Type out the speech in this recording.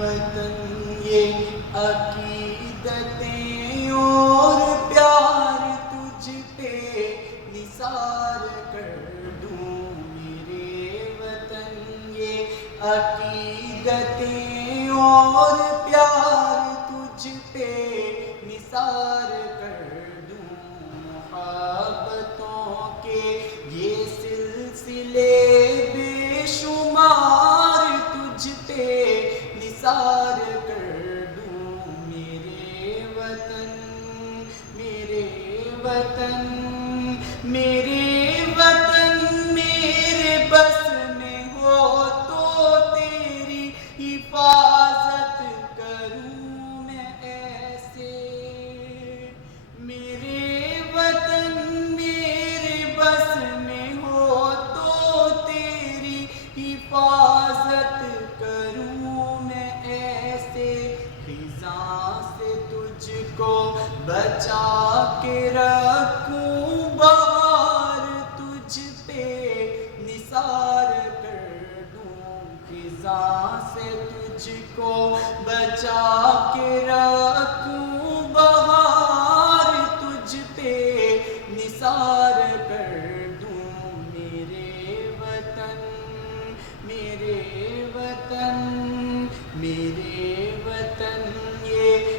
وطن یہ عقیدتیں اور پیار تجھ پہ نثار کر دوں میرے وطن یہ عقیدتیں اور پیار تجھ پہ نثار کر دوں محبتوں کے یہ سلسلے بے شمار تجھ پہ نثار کر دوں میرے وطن میرے وطن میرے وطن میرے بس میں ہو تو تیری حفاظت کروں میں ایسے میرے وطن میرے بس میں ہو تو تیری حفاظت کروں میں ایسے خزاں سے تجھ کو بچا کے رکھوں بہار تجھ پہ نثار کر دوں خزاں سے تجھ کو بچا کے رکھوں بہار تجھ پہ نثار کر دوں میرے وطن میرے وطن میرے وطن یہ